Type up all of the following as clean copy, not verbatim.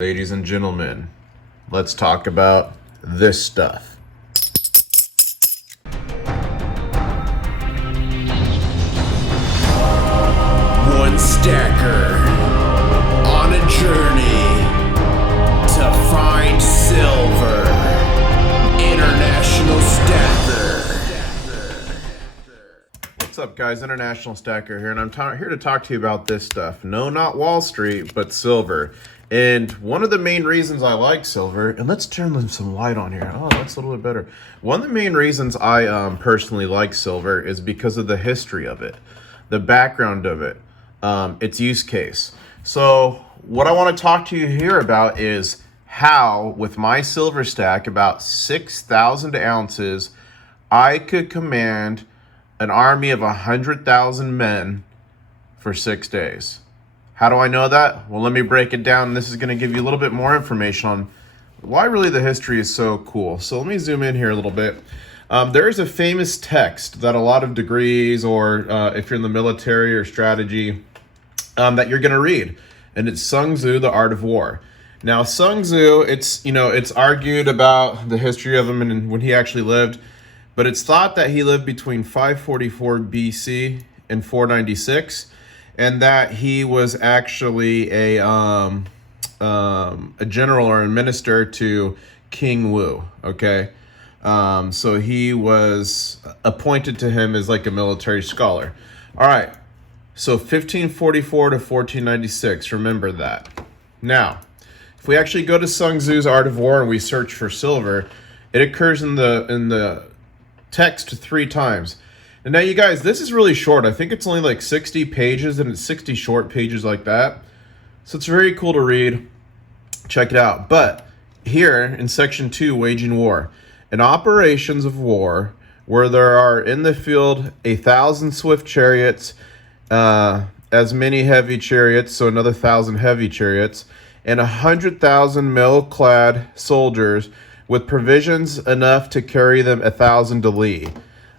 Ladies and gentlemen, let's talk about this stuff. One stacker on a journey to find silver. International Stacker. What's up, guys? International Stacker here, and I'm here to talk to you about this stuff. No, not Wall Street, but silver. And one of the main reasons I like silver, and let's turn some light on here. Oh, that's a little bit better. One of the main reasons I personally like silver is because of the history of it, the background of it, its use case. So what I want to talk to you here about is how, with my silver stack, about 6,000 ounces, I could command an army of 100,000 men for 6 days. How do I know that? Well, let me break it down. This is going to give you a little bit more information on why really the history is so cool. So let me zoom in here a little bit. There is a famous text that a lot of degrees, or if you're in the military or strategy, that you're going to read. And it's Sun Tzu, The Art of War. Now, Sun Tzu, it's argued about the history of him and when he actually lived. But it's thought that he lived between 544 BC and 496. And that he was actually a general or a minister to King Wu, okay? So he was appointed to him as like a military scholar. All right, so 1544 to 1496, remember that. Now, if we actually go to Sun Tzu's Art of War and we search for silver, it occurs in the text 3 times. And now, you guys, this is really short. I think it's only like 60 pages, and it's 60 short pages like that. So it's very cool to read. Check it out. But here in section 2, waging war. In operations of war, where there are in the field 1,000 swift chariots, as many heavy chariots, so another 1,000 heavy chariots, and 100,000 mail-clad soldiers with provisions enough to carry them 1,000 to li.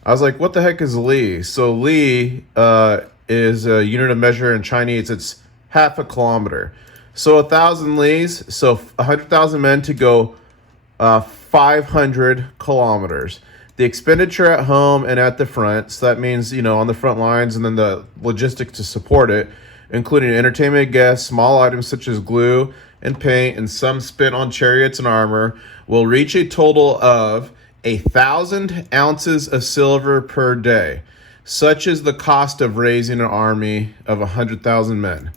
I was like, what the heck is li? So li is a unit of measure in Chinese. It's half a kilometer. So 1,000 lis, so 100,000 men to go 500 kilometers. The expenditure at home and at the front, so that means, on the front lines, and then the logistics to support it, including entertainment of guests, small items such as glue and paint, and some spent on chariots and armor, will reach a total of 1,000 ounces of silver per day. Such is the cost of raising an army of 100,000 men.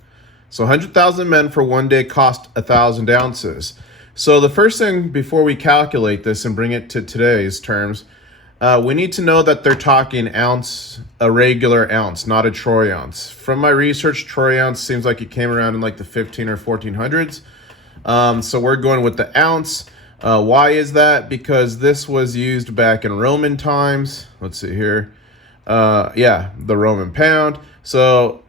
So 100,000 men for 1 day cost 1,000 ounces. So the first thing before we calculate this and bring it to today's terms, we need to know that they're talking ounce, a regular ounce, not a troy ounce. From my research, troy ounce seems like it came around in like the 15 or 1400s. So we're going with the ounce. Why is that? Because this was used back in Roman times. Let's see here. The Roman pound. So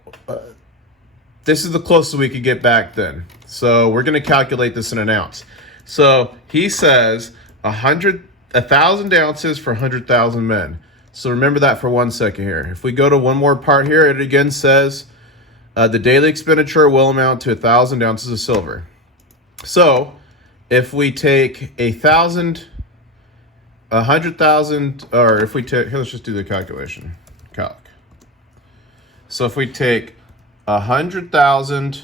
this is the closest we could get back then. So we're going to calculate this in an ounce. So he says 1,000 ounces for 100,000 men. So remember that for 1 second here. If we go to one more part here, it again says the daily expenditure will amount to 1,000 ounces of silver. So if we take 100,000, or if we take, here, let's just do the calculation. Calc. So if we take 100,000,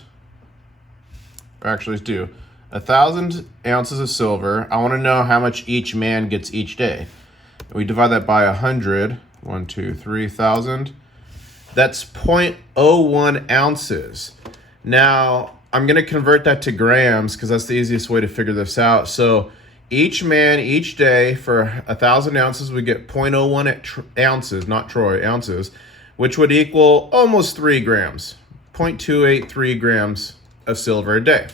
or actually let's do 1,000 ounces of silver. I want to know how much each man gets each day. We divide that by 100. 1, 2, 3,000. That's 0.01 ounces. Now, I'm going to convert that to grams because that's the easiest way to figure this out. So each man, each day, for 1,000 ounces, we get 0.01 ounces, not troy, ounces, which would equal almost 3 grams, 0.283 grams of silver a day.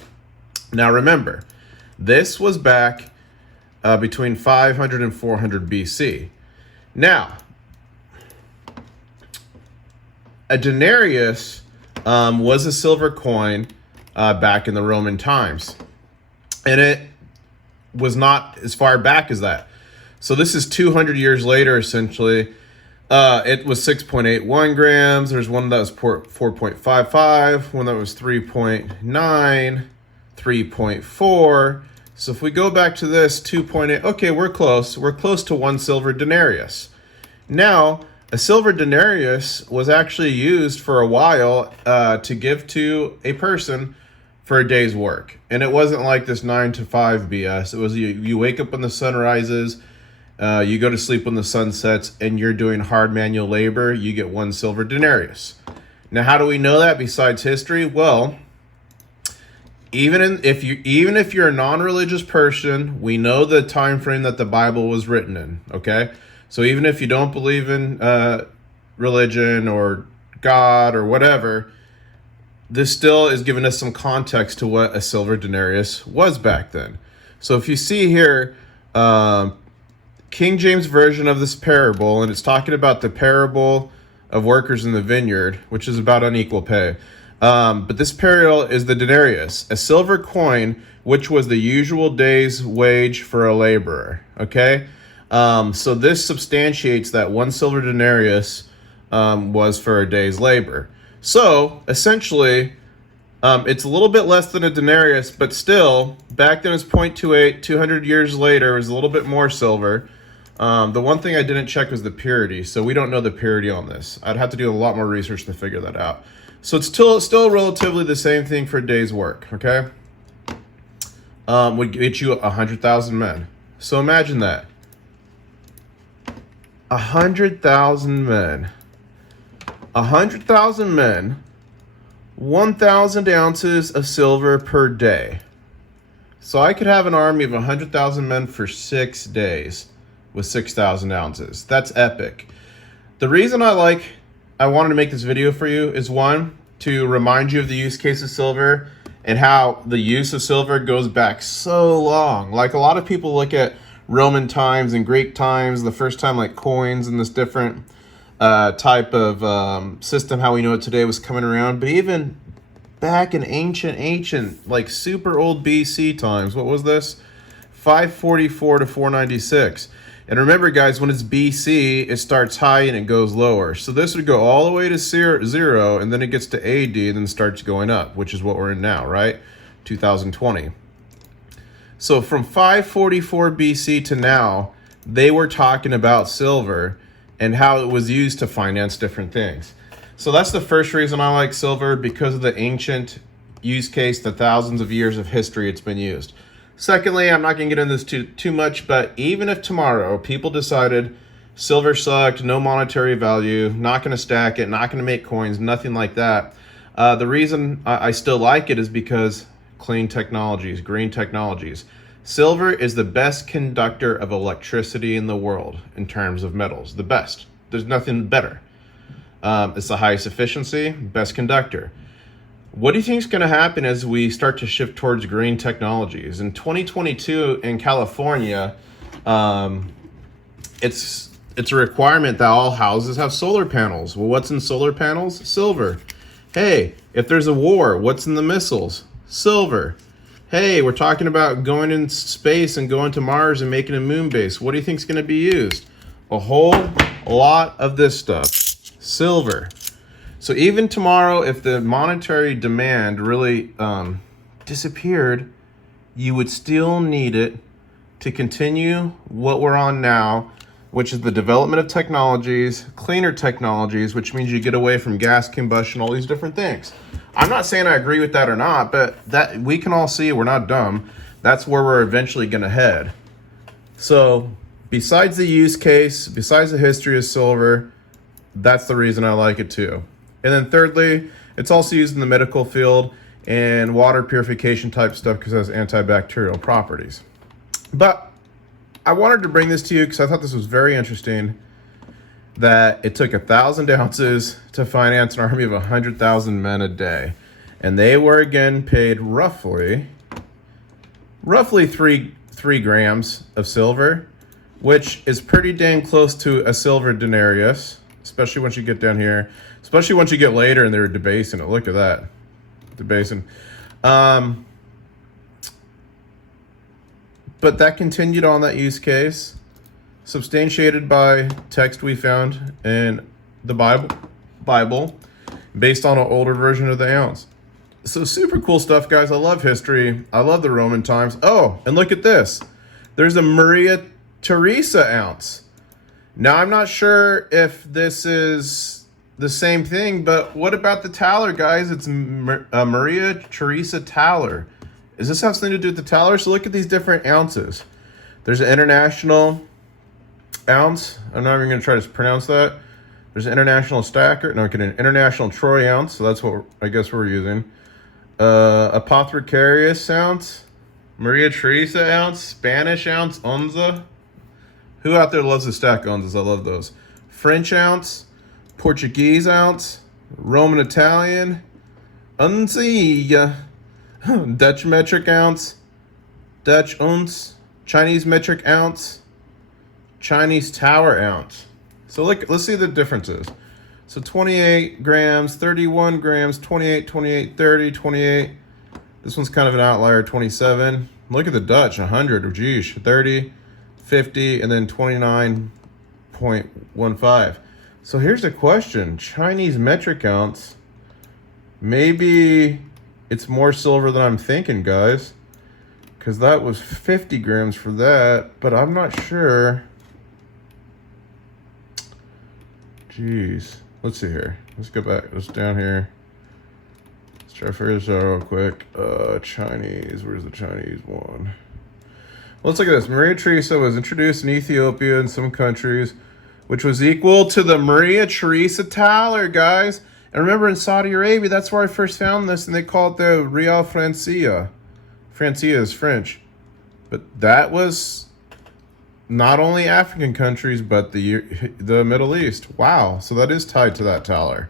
Now remember, this was back between 500 and 400 BC. Now, a denarius was a silver coin back in the Roman times. And it was not as far back as that. So this is 200 years later, essentially. It was 6.81 grams. There's one that was 4.55, one that was 3.9, 3.4. So if we go back to this 2.8, okay, we're close. We're close to 1 silver denarius. Now, a silver denarius was actually used for a while to give to a person for a day's work. And it wasn't like this 9 to 5 BS. It was you wake up when the sun rises, you go to sleep when the sun sets, and you're doing hard manual labor, you get 1 silver denarius. Now, how do we know that besides history? Well, even if you're a non-religious person, we know the time frame that the Bible was written in, okay? So even if you don't believe in religion or God or whatever, this still is giving us some context to what a silver denarius was back then. So if you see here, King James version of this parable, and it's talking about the parable of workers in the vineyard, which is about unequal pay. But this parable is the denarius, a silver coin, which was the usual day's wage for a laborer. Okay? So this substantiates that 1 silver denarius was for a day's labor. So essentially, it's a little bit less than a denarius, but still, back then it's 0.28. 200 years later, it was a little bit more silver. The one thing I didn't check was the purity, so we don't know the purity on this. I'd have to do a lot more research to figure that out. So it's still relatively the same thing for a day's work, okay? Would get you 100,000 men. So imagine that. 100,000 men. 100,000 men, 1,000 ounces of silver per day. So I could have an army of 100,000 men for 6 days with 6,000 ounces. That's epic. The reason I wanted to make this video for you is, one, to remind you of the use case of silver and how the use of silver goes back so long. Like, a lot of people look at Roman times and Greek times, the first time like coins and this different type of system, how we know it today, was coming around. But even back in ancient, like super old BC times, what was this? 544 to 496. And remember, guys, when it's BC, it starts high and it goes lower. So this would go all the way to 0, and then it gets to AD, and then starts going up, which is what we're in now, right? 2020. So from 544 BC to now, they were talking about silver and how it was used to finance different things. So that's the first reason I like silver, because of the ancient use case, the thousands of years of history it's been used. Secondly, I'm not going to get into this too much, but even if tomorrow people decided silver sucked, no monetary value, not going to stack it, not going to make coins, nothing like that, the reason I still like it is because clean technologies, green technologies. Silver is the best conductor of electricity in the world in terms of metals. The best. There's nothing better. It's the highest efficiency, best conductor. What do you think is going to happen as we start to shift towards green technologies? In 2022 in California, it's a requirement that all houses have solar panels. Well, what's in solar panels? Silver. Hey, if there's a war, what's in the missiles? Silver. Hey, we're talking about going in space and going to Mars and making a moon base. What do you think is going to be used? A whole lot of this stuff. Silver. So even tomorrow, if the monetary demand really disappeared, you would still need it to continue what we're on now, which is the development of technologies, cleaner technologies, which means you get away from gas combustion, all these different things. I'm not saying I agree with that or not, but that we can all see, we're not dumb. That's where we're eventually going to head. So besides the use case, besides the history of silver, that's the reason I like it too. And then thirdly, it's also used in the medical field and water purification type stuff because it has antibacterial properties. But I wanted to bring this to you because I thought this was very interesting, that it took 1,000 ounces to finance an army of 100,000 men a day. And they were again paid roughly 3 grams of silver, which is pretty dang close to a silver denarius, especially once you get down here, especially once you get later and they're debasing it. Look at that, debasing. But that continued on that use case, substantiated by text we found in the Bible, based on an older version of the ounce. So super cool stuff, guys. I love history. I love the Roman times. Oh, and look at this. There's a Maria Theresa ounce. Now, I'm not sure if this is the same thing, but what about the Taler, guys? It's Maria Theresa Taler. Does this have something to do with the Taler? So look at these different ounces. There's an international ounce. I'm not even going to try to pronounce that. There's an international stacker. No, I'm kidding. International Troy ounce. So that's what I guess we're using. Apothecarius ounce. Maria Theresa ounce. Spanish ounce. Onza. Who out there loves the stack onzas? I love those. French ounce. Portuguese ounce. Roman Italian. Unzi. Dutch metric ounce. Dutch ounce. Chinese metric ounce. Chinese tower ounce. So let's see the differences. So 28 grams, 31 grams, 28, 28, 30, 28. This one's kind of an outlier, 27. Look at the Dutch, 100, geez, 30, 50, and then 29.15. So here's the question. Chinese metric ounce. Maybe it's more silver than I'm thinking, guys. Because that was 50 grams for that, but I'm not sure. Jeez. Let's see here. Let's go back. Let's down here. Let's try to figure this out real quick. Chinese. Where's the Chinese one? Let's look at this. Maria Theresa was introduced in Ethiopia and some countries, which was equal to the Maria Theresa Taler, guys. And remember, in Saudi Arabia, that's where I first found this, and they call it the Real Francia. Francia is French. But that was not only African countries, but the Middle East. Wow. So that is tied to that Taler.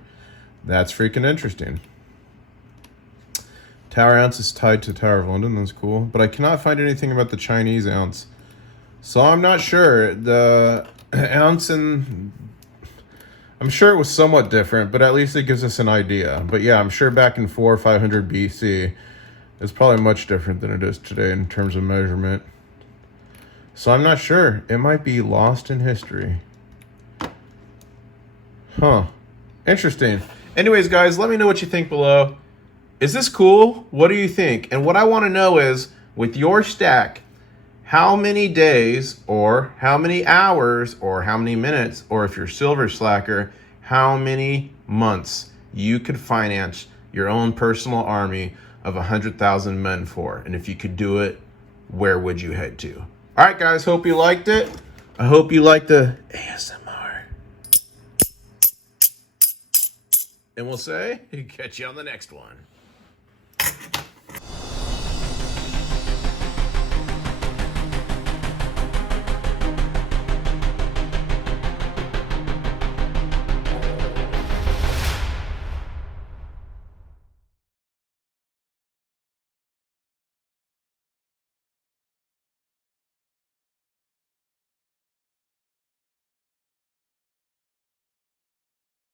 That's freaking interesting. Tower ounce is tied to Tower of London. That's cool. But I cannot find anything about the Chinese ounce. So I'm not sure. The ounce I'm sure it was somewhat different, but at least it gives us an idea. But yeah, I'm sure back in 400 or 500 BC, it's probably much different than it is today in terms of measurement. So I'm not sure. It might be lost in history. Huh. Interesting. Anyways, guys, let me know what you think below. Is this cool? What do you think? And what I want to know is, with your stack, how many days or how many hours or how many minutes, or if you're silver slacker, how many months you could finance your own personal army of 100,000 men for? And if you could do it, where would you head to? All right, guys, hope you liked it. I hope you liked the ASMR. And we'll say, catch you on the next one.